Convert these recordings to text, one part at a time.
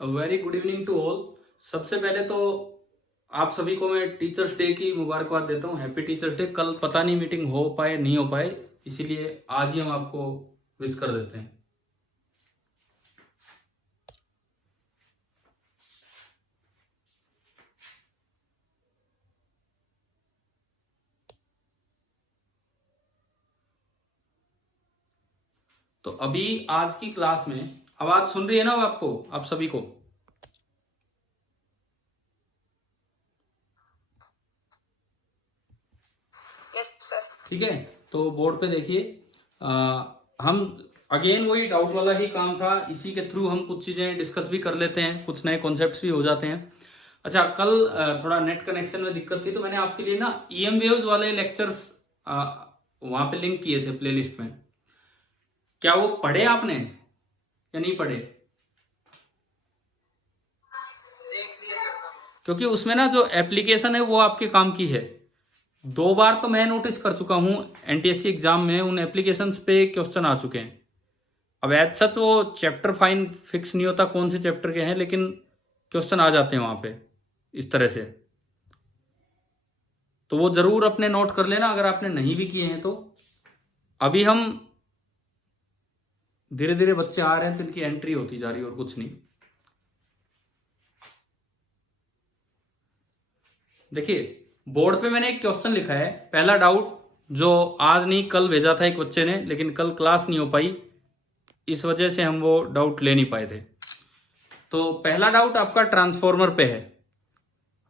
Very good evening to all. सबसे पहले तो आप सभी को मैं टीचर्स डे की मुबारकबाद देता हूँ। Happy teachers day. कल पता नहीं मीटिंग हो पाए नहीं हो पाए, इसीलिए आज ही हम आपको विश कर देते हैं। तो अभी आज की क्लास में आवाज सुन रही है ना आपको, आप सभी को? Yes sir. ठीक है, तो बोर्ड पे देखिए। हम अगेन वही डाउट वाला ही काम था, इसी के थ्रू हम कुछ चीजें डिस्कस भी कर लेते हैं, कुछ नए कॉन्सेप्ट्स भी हो जाते हैं। अच्छा, कल थोड़ा नेट कनेक्शन में दिक्कत थी, तो मैंने आपके लिए ना ईएम वेव्स वाले लेक्चर्स वहां पे लिंक किए थे प्लेलिस्ट में। क्या वो पढ़े आपने या नहीं पढ़े? देख लिया सर। क्योंकि उसमें ना जो एप्लीकेशन है वो आपके काम की है। 2 बार तो मैं नोटिस कर चुका हूं एनटीएससी एग्जाम में उन एप्लीकेशंस पे क्वेश्चन आ चुके हैं। अब एज सच वो चैप्टर फाइन फिक्स नहीं होता कौन से चैप्टर के हैं, लेकिन क्वेश्चन आ जाते हैं वहां पे इस तरह से। तो वो जरूर अपने नोट कर लेना अगर आपने नहीं भी किए हैं तो। अभी हम धीरे धीरे बच्चे आ रहे हैं तो इनकी एंट्री होती जा रही है और कुछ नहीं। देखिए, बोर्ड पे मैंने एक क्वेश्चन लिखा है। पहला डाउट जो आज नहीं कल भेजा था एक बच्चे ने, लेकिन कल क्लास नहीं हो पाई, इस वजह से हम वो डाउट ले नहीं पाए थे। तो पहला डाउट आपका ट्रांसफॉर्मर पे है।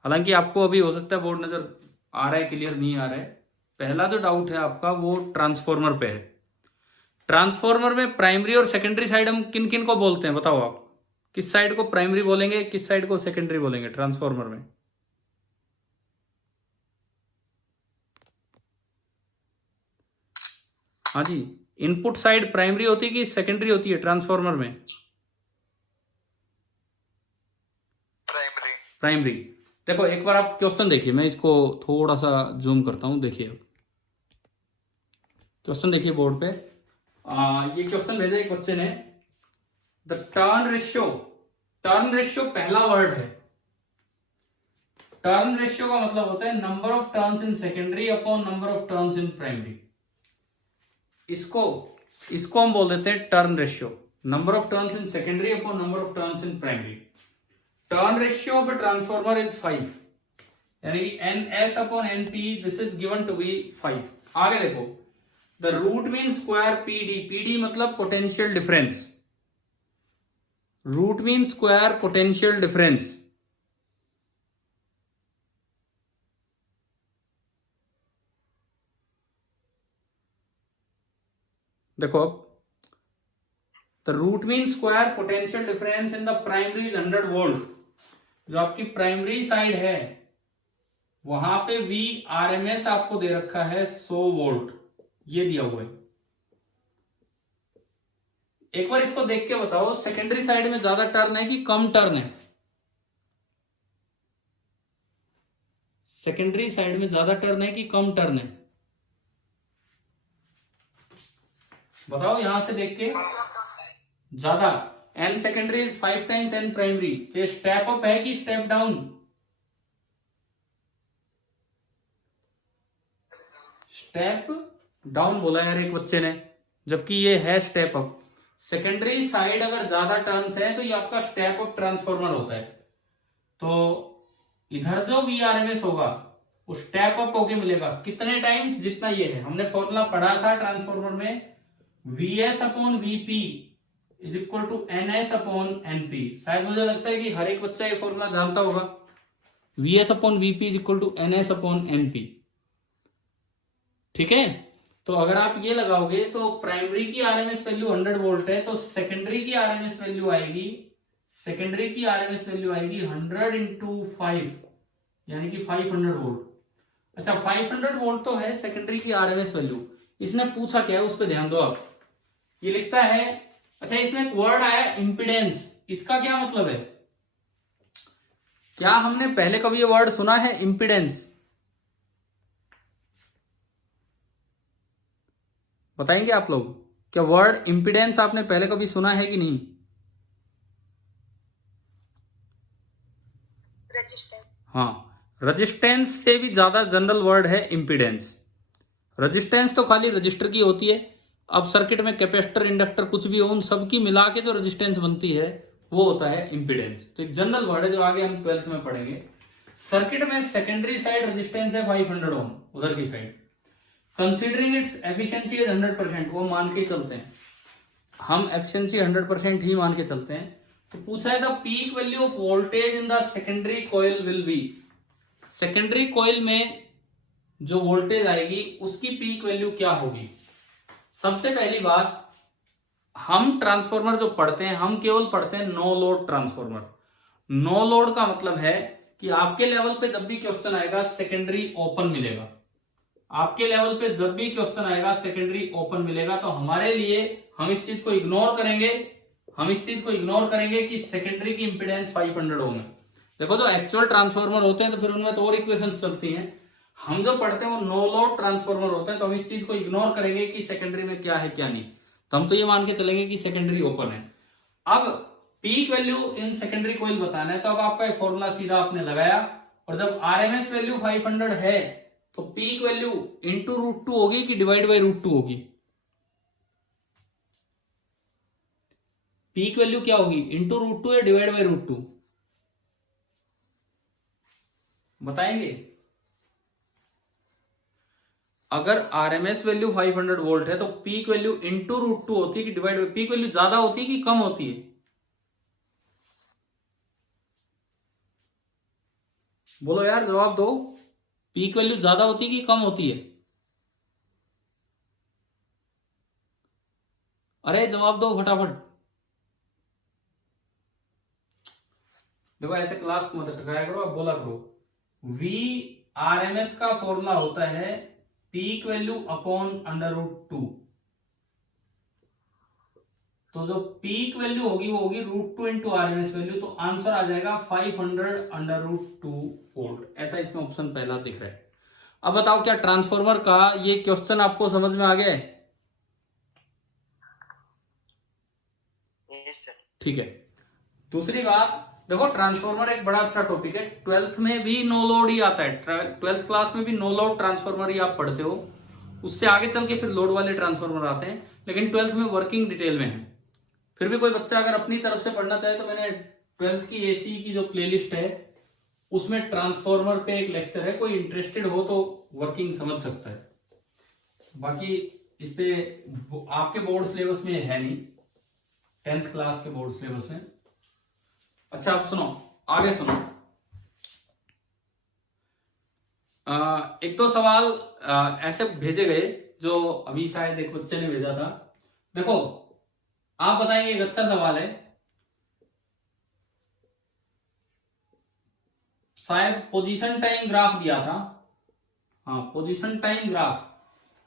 हालांकि आपको अभी हो सकता है बोर्ड नजर आ रहा है, क्लियर नहीं आ रहा है। पहला जो डाउट है आपका वो ट्रांसफॉर्मर पे है। ट्रांसफॉर्मर में प्राइमरी और सेकेंडरी साइड हम किन किन को बोलते हैं बताओ आप? किस साइड को प्राइमरी बोलेंगे, किस साइड को सेकेंडरी बोलेंगे ट्रांसफॉर्मर में? हाँ जी, इनपुट साइड प्राइमरी होती है कि सेकेंडरी होती है ट्रांसफॉर्मर में? प्राइमरी। प्राइमरी। देखो एक बार आप क्वेश्चन देखिए, मैं इसको थोड़ा सा जूम करता हूं। देखिए क्वेश्चन देखिए बोर्ड पे। ये क्वेश्चन भेजा एक बच्चे ने। The turn ratio, turn ratio पहला वर्ड है। टर्न रेशियो का मतलब होता है number of turns in secondary upon number of turns in primary. इसको इसको हम बोल देते हैं turn ratio. Number of turns in secondary upon number of turns in primary. Turn ratio of a transformer is 5, यानी कि NS upon NP, this is given to be 5। आगे देखो, the root mean square PD। PD मतलब potential difference. Root mean square potential difference. देखो अब, the root mean square potential difference in the primary is 100 volt. जो आपकी primary side है वहां पे VRMS आपको दे रखा है 100 वोल्ट, ये दिया हुआ है। एक बार इसको देख के बताओ, सेकेंडरी साइड में ज्यादा टर्न है कि कम टर्न है? सेकेंडरी साइड में ज्यादा टर्न है कि कम टर्न है? बताओ यहां से देख के। ज्यादा। N secondary is 5 times N primary. ये स्टेप अप है कि स्टेप डाउन? स्टेप डाउन बोला यार एक बच्चे ने, जबकि ये है स्टेप अप। सेकेंडरी साइड अगर ज्यादा टर्न्स है तो ये आपका स्टेप अप ट्रांसफॉर्मर होता है। तो इधर जो VRMS होगा वो स्टेप अप होके मिलेगा। कितने टाइम्स? जितना ये है। हमने फॉर्मूला पढ़ा था ट्रांसफॉर्मर में, VS upon VP is equal to NS upon NP। शायद मुझे लगता है कि हर एक बच्चा ये फॉर्मूला जानता होगा। VS upon VP is equal to NS upon NP। ठीक है, तो अगर आप ये लगाओगे तो प्राइमरी की RMS वैल्यू 100 वोल्ट है, तो सेकेंडरी की RMS वैल्यू आएगी, सेकेंडरी की RMS वैल्यू आएगी 100 इंटू 5, यानी कि 500 वोल्ट। अच्छा, 500 वोल्ट तो है सेकेंडरी की RMS वैल्यू। इसने पूछा क्या है उस पर ध्यान दो आप। ये लिखता है, अच्छा इसमें एक वर्ड आया इंपिडेंस, इसका क्या मतलब है? क्या हमने पहले कभी ये वर्ड सुना है इंपिडेंस? बताएंगे आप लोग, क्या वर्ड इंपिडेंस आपने पहले कभी सुना है कि नहीं? रेजिस्टेंस। हाँ, रजिस्टेंस से भी ज्यादा जनरल वर्ड है इम्पीडेंस। रजिस्टेंस तो खाली रजिस्टर की होती है। अब सर्किट में कैपेसिटर, इंडक्टर कुछ भी हो, उन सबकी मिला के जो रजिस्टेंस बनती है वो होता है इम्पीडेंस। तो एक जनरल वर्ड है जो आगे हम 12th में पढ़ेंगे। सर्किट में सेकेंडरी साइड रेजिस्टेंस है 500 ओम, उधर की side. Considering its efficiency is 100%, वो मान के ही चलते हैं हम, एफिशिएंसी 100% ही मान के चलते हैं। तो पूछा है the peak value of voltage in the secondary coil will be, secondary coil में जो वोल्टेज आएगी उसकी पीक वैल्यू क्या होगी। सबसे पहली बात, हम ट्रांसफॉर्मर जो पढ़ते हैं हम केवल पढ़ते हैं no load transformer. No load का मतलब है कि आपके लेवल पे जब भी क्वेश्चन आएगा सेकेंडरी ओपन मिलेगा। आपके लेवल पे जब भी क्वेश्चन आएगा सेकेंडरी ओपन मिलेगा। तो हमारे लिए हम इस चीज को इग्नोर करेंगे, कि सेकेंडरी की इंपीडेंस 500 ओम है। देखो जो एक्चुअल ट्रांसफॉर्मर होते हैं तो फिर उनमें तो और इक्वेशन चलती हैं। हम जो पढ़ते हैं वो नो लोड ट्रांसफॉर्मर होते हैं, तो हम इस चीज को इग्नोर करेंगे कि सेकेंडरी में क्या है क्या नहीं। तो हम तो ये मान के चलेंगे कि सेकेंडरी ओपन है। अब peak value in secondary coil बताना है, तो अब आपका ये फॉर्मूला सीधा आपने लगाया, और जब आरएमएस वैल्यू 500 है तो पीक वैल्यू इंटू √2 होगी कि डिवाइड बाई √2 होगी। पीक वैल्यू क्या होगी, इंटू √2 या डिवाइड बाई √2 बताएंगे। अगर आरएमएस वैल्यू 500 वोल्ट है तो पीक वैल्यू इंटू √2 होती है कि डिवाइड बाई, पीक वैल्यू ज्यादा होती है कि कम होती है, बोलो यार जवाब दो। पीक वैल्यू ज्यादा होती है कि कम होती है, अरे जवाब दो फटाफट। देखो ऐसे क्लास को मत टकाया करो, अब बोला करो। वी आरएमएस का फॉर्मूला होता है पीक वैल्यू अपॉन √2। तो जो पीक वैल्यू होगी वो होगी √2 इंटू आरएमएस वैल्यू। तो आंसर आ जाएगा 500 √2 वोल्ट। ऐसा इसमें ऑप्शन पहला दिख रहा है। अब बताओ क्या ट्रांसफॉर्मर का ये क्वेश्चन आपको समझ में आ गया है? ठीक है। दूसरी बात, देखो ट्रांसफॉर्मर एक बड़ा अच्छा टॉपिक है। 12th में भी नो लोड ही आता है, 12th क्लास में भी नो लोड ट्रांसफॉर्मर ही आप पढ़ते हो। उससे आगे चल के फिर लोड वाले ट्रांसफॉर्मर आते हैं, लेकिन 12th में वर्किंग डिटेल में है। फिर भी कोई बच्चा अगर अपनी तरफ से पढ़ना चाहे तो मैंने 12th की एसी की जो प्लेलिस्ट है उसमें ट्रांसफॉर्मर पे एक लेक्चर है, कोई इंटरेस्टेड हो तो वर्किंग समझ सकता है। बाकी इस पे आपके बोर्ड सिलेबस में है नहीं, 10th क्लास के बोर्ड सिलेबस में। अच्छा अब सुनो, आगे सुनो। एक दो सवाल ऐसे भेजे गए जो अभी शायद एक बच्चे ने भेजा था। देखो आप बताएंगे, एक अच्छा सवाल है, शायद पोजीशन टाइम ग्राफ दिया था। हाँ पोजीशन टाइम ग्राफ,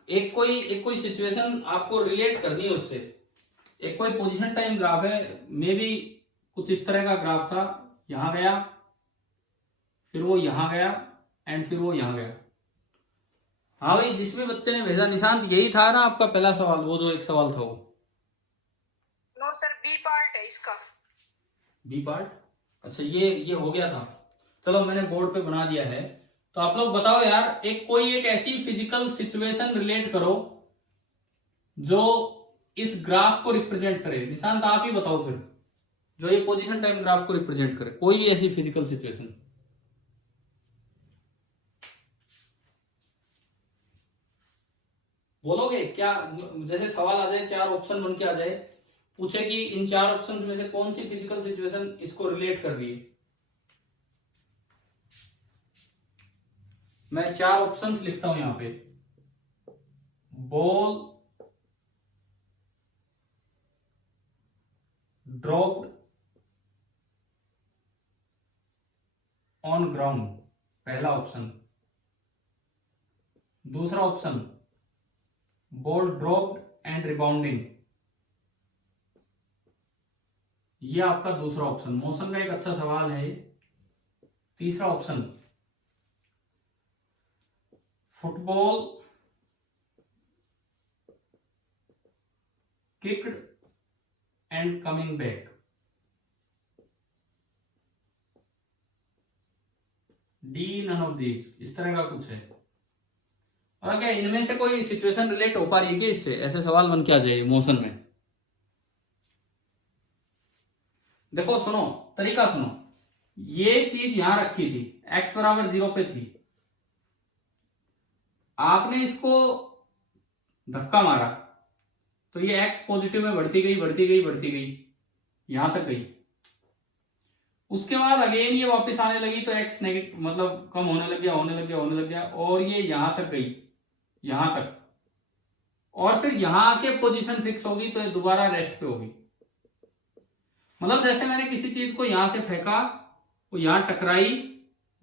एक कोई सिचुएशन आपको रिलेट करनी है उससे। एक कोई पोजीशन टाइम ग्राफ है, मे बी कुछ इस तरह का ग्राफ था, यहां गया फिर वो यहां गया एंड फिर वो यहां गया। हाँ भाई जिस भी बच्चे ने भेजा निशांत, यही था ना आपका पहला सवाल, वो जो एक सवाल था वो? नो सर, बी पार्ट है इसका। बी पार्ट, अच्छा ये हो गया था। चलो मैंने बोर्ड पे बना दिया है। तो आप लोग बताओ यार, एक ऐसी फिजिकल सिचुएशन रिलेट करो जो इस ग्राफ को रिप्रेजेंट करे। निशांत आप ही बताओ फिर, जो ये पोजीशन टाइम ग्राफ को रिप्रेजेंट करे, कोई भी ऐसी फिजिकल सिचुएशन। बोलोगे क्या? जैसे सवाल आ जाए, 4 ऑप्शन बन के आ जाए, पूछे कि इन 4 ऑप्शन में से कौन सी फिजिकल सिचुएशन इसको रिलेट कर रही है। मैं 4 ऑप्शंस लिखता हूं यहां पे। बॉल ड्रॉप्ड ऑन ग्राउंड, पहला ऑप्शन। दूसरा option, ball dropped and rebounding, ये आपका दूसरा ऑप्शन। मोशन का एक अच्छा सवाल है। तीसरा option, football kicked and coming back. D none of these, इस तरह का कुछ है। और क्या इनमें से कोई सिचुएशन रिलेट हो पा रही है क्या इससे? ऐसे सवाल बन के आ जाए मोशन में। देखो सुनो, तरीका सुनो, ये चीज यहां रखी थी, x बराबर 0 पे थी, आपने इसको धक्का मारा तो ये x पॉजिटिव में बढ़ती गई बढ़ती गई बढ़ती गई, यहां तक गई। उसके बाद अगेन ये वापस आने लगी तो x नेगेटिव मतलब कम होने लग गया होने लग गया होने लग गया, और ये यहां तक गई, यहां तक, और फिर यहां आके पोजीशन फिक्स होगी तो ये दोबारा रेस्ट पे होगी। मतलब जैसे मैंने किसी चीज को यहां से फेंका, वो यहां टकराई,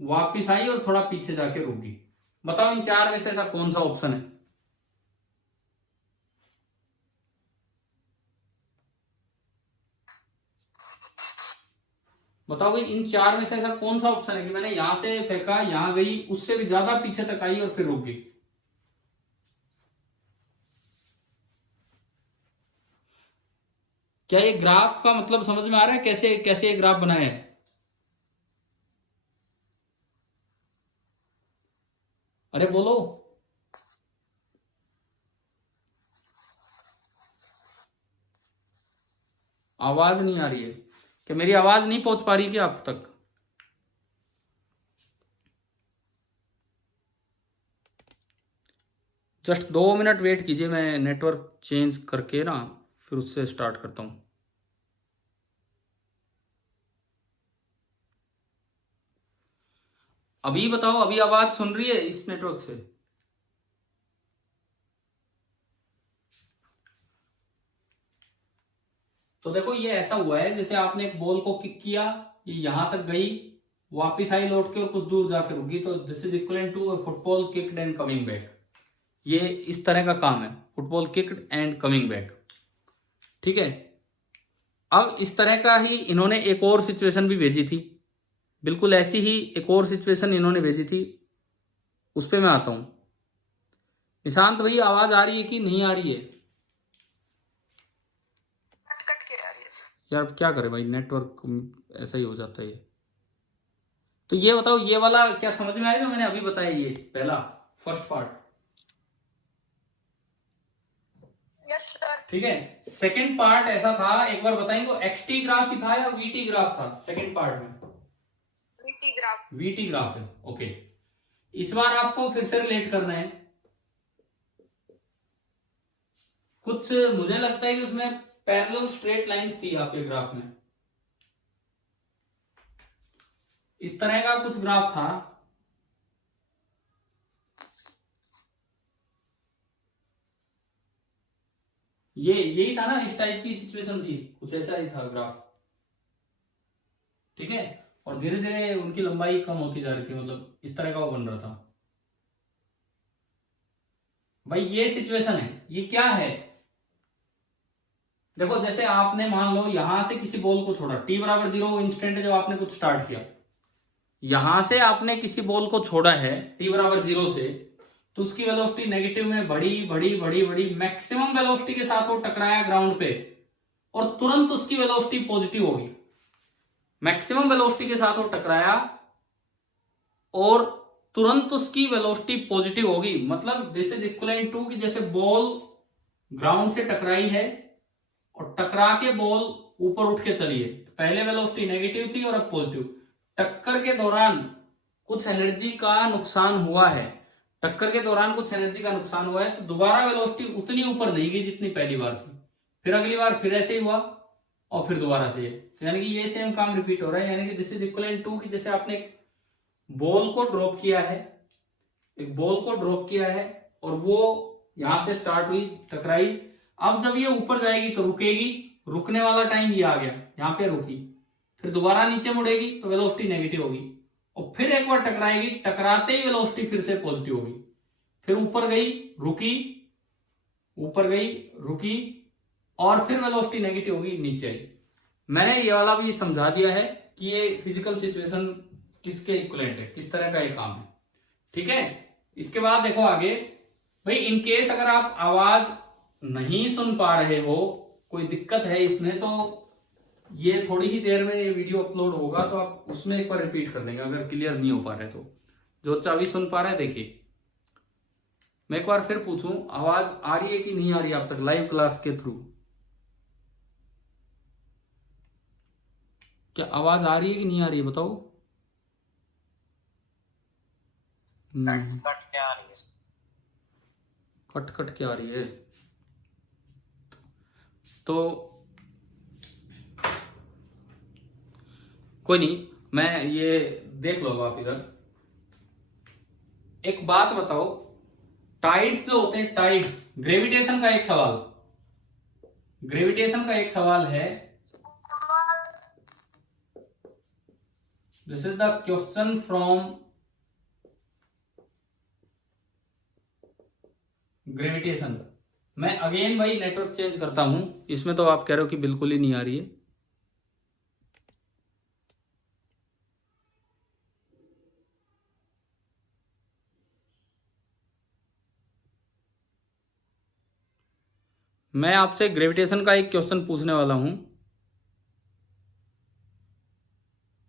वापिस आई और थोड़ा पीछे जाके रुक गई। बताओ इन चार में से ऐसा कौन सा ऑप्शन है? बताओ भाई, इन चार में से ऐसा कौन सा ऑप्शन है कि मैंने यहां से फेंका, यहां गई, उससे भी ज्यादा पीछे तक आई और फिर रुक गई? क्या ये ग्राफ का मतलब समझ में आ रहा है कैसे कैसे ये ग्राफ बनाया है? अरे बोलो, आवाज नहीं आ रही है क्या? मेरी आवाज नहीं पहुंच पा रही क्या आप तक? जस्ट 2 मिनट वेट कीजिए, मैं नेटवर्क चेंज करके ना फिर उससे स्टार्ट करता हूं। अभी बताओ, अभी आवाज सुन रही है इस नेटवर्क से? तो देखो ये ऐसा हुआ है जैसे आपने एक बॉल को किक किया, ये यहां तक गई, वापिस आई लौट के और कुछ दूर जाके रुकी, तो this is equal to football kicked and coming back. ये इस तरह का काम है, football kicked and coming back. ठीक है, अब इस तरह का ही इन्होंने एक और सिचुएशन भी भेजी थी, बिल्कुल ऐसी ही एक और सिचुएशन इन्होंने भेजी थी, उस पर मैं आता हूं। निशांत भाई आवाज आ रही है कि नहीं आ रही है? कट कट के आ रही है सर। यार क्या करे भाई, नेटवर्क ऐसा ही हो जाता है ये। तो ये बताओ, ये वाला क्या समझ में आया जो मैंने अभी बताया, ये पहला फर्स्ट पार्ट? Yes sir. ठीक है, सेकंड पार्ट ऐसा था, एक बार बताएंगे, एक्सटी ग्राफ ही था या वीटी ग्राफ था सेकंड पार्ट में? VT graph. वीटी ग्राफ है, ओके। इस बार आपको फिर से रिलेट करना है कुछ, मुझे लगता है कि उसमें पैरेलल स्ट्रेट लाइंस थी आपके ग्राफ में, इस तरह का कुछ ग्राफ था। ये यही था ना, इस टाइप की सिचुएशन थी, कुछ ऐसा ही था ग्राफ। ठीक है, और धीरे धीरे उनकी लंबाई कम होती जा रही थी, मतलब इस तरह का वो बन रहा था। भाई ये सिचुएशन है, ये क्या है? देखो जैसे आपने मान लो यहां से किसी बॉल को छोड़ा, t बराबर 0 इंस्टेंट है जब आपने कुछ स्टार्ट किया, यहां से आपने किसी बॉल को छोड़ा है t बराबर 0 से, तो उसकी वेलोसिटी नेगेटिव में बढ़ी बढ़ी बढ़ी बढ़ी, मैक्सिमम वेलोसिटी के साथ वो टकराया ग्राउंड पे, और तुरंत उसकी वेलोसिटी पॉजिटिव होगी। मैक्सिमम वेलोसिटी के साथ वो टकराया और तुरंत उसकी वेलोसिटी पॉजिटिव होगी, मतलब दिस इज इक्वलेंट टू कि जैसे बॉल ग्राउंड से टकराई है और टकरा के बॉल ऊपर उठ के चली है, पहले वेलोसिटी नेगेटिव थी और अब पॉजिटिव। टक्कर के दौरान कुछ एनर्जी का नुकसान हुआ है, टक्कर के दौरान कुछ एनर्जी का नुकसान हुआ है, तो दोबारा वेलोसिटी उतनी ऊपर नहीं गई जितनी पहली बार थी, फिर अगली बार फिर ऐसे ही हुआ और फिर दोबारा से, तो यानी कि ये सेम काम रिपीट हो रहा है। यानी कि दिस इज इक्वलेंट टू कि जैसे आपने एक बॉल को ड्रॉप किया है, एक बॉल को ड्रॉप किया है और वो यहां से स्टार्ट हुई, टकराई, अब जब ये ऊपर जाएगी तो रुकेगी, रुकने वाला टाइम ये आ गया, यहां पे रुकी, फिर दोबारा नीचे मुड़ेगी तो वेलोसिटी नेगेटिव होगी, और फिर एक बार टकराएगी, टकराते ही वेलोसिटी फिर से पॉजिटिव होगी, फिर ऊपर गई रुकी, ऊपर गई रुकी, और फिर वेलोसिटी नेगेटिव होगी, नीचे आई। मैंने ये वाला भी समझा दिया है कि ये फिजिकल सिचुएशन किसके इक्वलेंट है, किस तरह का ये काम है। ठीक है, इसके बाद देखो आगे, भाई इन केस अगर आप आवाज नहीं सुन पा रहे हो, कोई दिक्कत है इसमें, तो ये थोड़ी ही देर में ये वीडियो अपलोड होगा तो आप उसमें एक बार रिपीट कर लेंगे अगर क्लियर नहीं हो पा रहा है तो। जो बच्चा अभी सुन पा रहा है देखिए, मैं एक बार फिर पूछूं, आवाज आ रही है कि नहीं आ रही आप तक लाइव क्लास के थ्रू? क्या आवाज आ रही है कि नहीं आ रही है बताओ? कट के आ रही है। कट कट के आ रही है तो कोई नहीं, मैं ये देख लो आप इधर। एक बात बताओ, टाइड्स जो होते हैं, टाइड्स, ग्रेविटेशन का एक सवाल, ग्रेविटेशन का एक सवाल है। This is the question from gravitation. मैं अगेन भाई नेटवर्क चेंज करता हूं, इसमें तो आप कह रहे हो कि बिल्कुल ही नहीं आ रही है। मैं आपसे ग्रेविटेशन का एक क्वेश्चन पूछने वाला हूं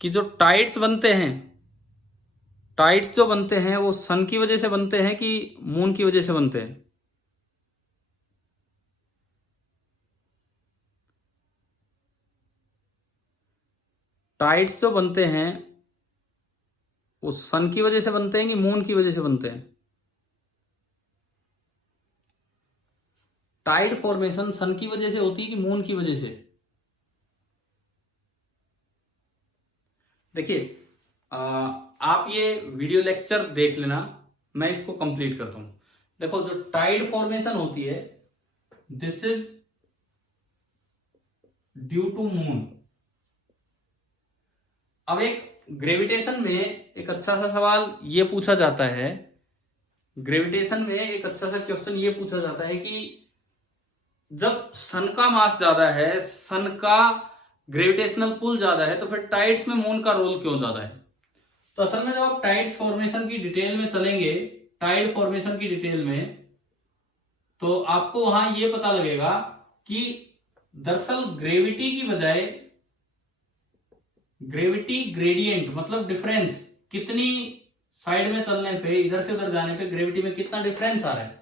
कि जो टाइड्स बनते हैं, टाइड्स जो बनते हैं वो सन की वजह से बनते हैं कि मून की वजह से बनते हैं? टाइड्स जो बनते हैं वो सन की वजह से बनते हैं कि मून की वजह से बनते हैं? टाइड फॉर्मेशन सन की वजह से होती है कि मून की वजह से? देखिए आप ये वीडियो लेक्चर देख लेना, मैं इसको कंप्लीट करता हूं। देखो जो टाइड फॉर्मेशन होती है, this is due to moon. अब एक ग्रेविटेशन में एक अच्छा सा सवाल ये पूछा जाता है, ग्रेविटेशन में एक अच्छा सा क्वेश्चन ये पूछा जाता है कि जब सन का मास ज्यादा है, सन का ग्रेविटेशनल पुल ज्यादा है, तो फिर टाइड्स में मून का रोल क्यों ज्यादा है? तो असल में जब आप टाइड्स फॉर्मेशन की डिटेल में चलेंगे, टाइड फॉर्मेशन की डिटेल में, तो आपको वहां ये पता लगेगा कि दरअसल ग्रेविटी की बजाय ग्रेविटी ग्रेडियंट मतलब डिफरेंस, कितनी साइड में चलने पे, इधर से उधर जाने पे ग्रेविटी में कितना डिफरेंस आ रहा है,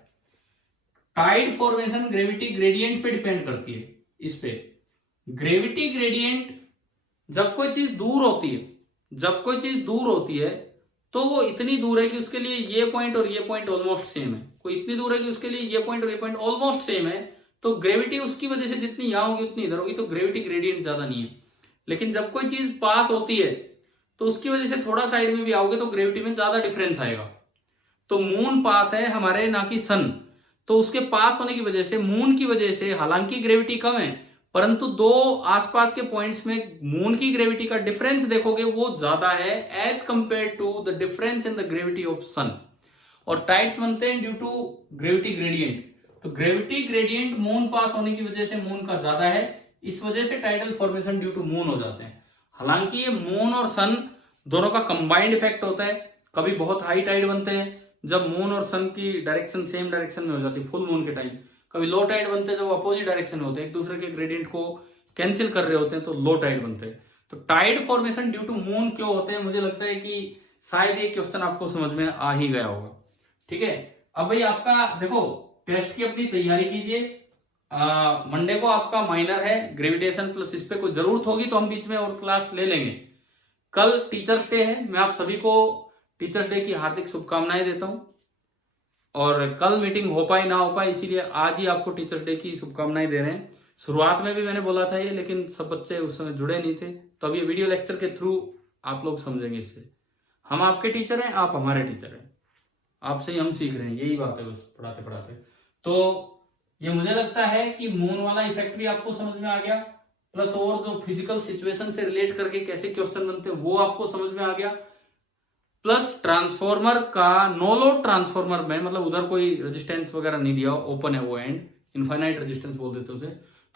टाइड फॉर्मेशन ग्रेविटी ग्रेडियंट पे डिपेंड करती है। इस पे ग्रेविटी ग्रेडियंट, जब कोई चीज दूर होती है, जब कोई चीज दूर होती है तो वो इतनी दूर है कि उसके लिए ये पॉइंट और ये पॉइंट ऑलमोस्ट सेम है, कोई इतनी दूर है कि उसके लिए ये पॉइंट और ये पॉइंट ऑलमोस्ट सेम है, तो ग्रेविटी उसकी वजह से जितनी यहां होगी उतनी इधर होगी, तो ग्रेविटी ग्रेडियंट ज्यादा नहीं है। लेकिन जब कोई चीज पास होती है तो उसकी वजह से थोड़ा साइड में भी आओगे तो ग्रेविटी में ज्यादा डिफरेंस आएगा। तो मून पास है हमारे, ना कि सन, तो उसके पास होने की वजह से, मून की वजह से, हालांकि ग्रेविटी कम है, परंतु दो आसपास के पॉइंट्स में मून की ग्रेविटी का डिफरेंस देखोगे वो ज्यादा है as compare to the difference in the gravity of sun. और टाइड्स बनते हैं ड्यू टू ग्रेविटी ग्रेडियंट। तो ग्रेविटी ग्रेडियंट मून पास होने की वजह से मून का ज्यादा है, इस वजह से tidal formation due to moon हो जाते हैं। हालांकि ये मून और सन दोनों का कंबाइंड इफेक्ट होता है। कभी बहुत हाई टाइड बनते हैं जब मून और सन की डायरेक्शन सेम डायरेक्शन में हो जाती है फुल मून के टाइम, कभी लो टाइड बनते हैं जो अपोजिट डायरेक्शन में होते हैं, एक दूसरे के ग्रेडियंट को कैंसिल कर रहे होते हैं, तो लो टाइड बनते हैं। तो tide formation due to moon क्यों होते हैं, मुझे लगता है कि शायद ये क्वेश्चन आपको समझ में आ ही गया होगा। ठीक है, अब भाई आपका देखो टेस्ट की अपनी तैयारी कीजिए। मंडे को आपका माइनर है ग्रेविटेशन प्लस, इस पे कोई जरूरत होगी तो हम बीच में और क्लास ले लेंगे। कल टीचर्स डे है, मैं आप सभी को टीचर्स डे की हार्दिक शुभकामनाएं देता हूं। और कल मीटिंग हो पाए ना हो पाए, इसीलिए आज ही आपको टीचर्स डे की शुभकामनाएं दे रहे हैं। शुरुआत में भी मैंने बोला था ये, लेकिन सब बच्चे उस समय जुड़े नहीं थे, तो अब ये वीडियो लेक्चर के थ्रू आप लोग समझेंगे। इससे हम आपके टीचर हैं, आप हमारे टीचर हैं, आपसे ही हम सीख रहे हैं, यही बात है बस पढ़ाते पढ़ाते। तो ये मुझे लगता है कि मून वाला इफेक्ट भी आपको समझ में आ गया, प्लस और जो फिजिकल सिचुएशन से रिलेट करके कैसे क्वेश्चन बनते हैं वो आपको समझ में आ गया, प्लस ट्रांसफॉर्मर का नो लोड ट्रांसफॉर्मर में, मतलब उधर कोई रेजिस्टेंस वगैरह नहीं दिया, ओपन है वो एंड, इनफाइनाइट रेजिस्टेंस बोल देते उसे।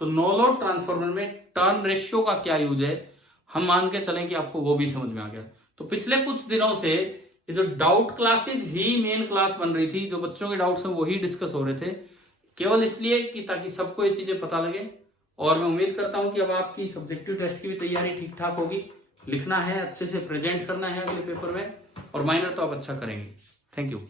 तो नो लोड ट्रांसफॉर्मर में टर्न रेशियो का क्या यूज है, हम मान के चलें कि आपको वो भी समझ में आ गया। तो पिछले कुछ दिनों से ये जो डाउट क्लासेज ही मेन क्लास बन रही थी, जो बच्चों के डाउट्स हैं वही डिस्कस हो रहे थे, केवल इसलिए कि ताकि सबको ये चीजें पता लगे और मैं उम्मीद करता हूं कि अब आपकी सब्जेक्टिव टेस्ट की भी तैयारी ठीक ठाक होगी। लिखना है, अच्छे से प्रेजेंट करना है अगले पेपर में, और माइनर तो आप अच्छा करेंगे। Thank you.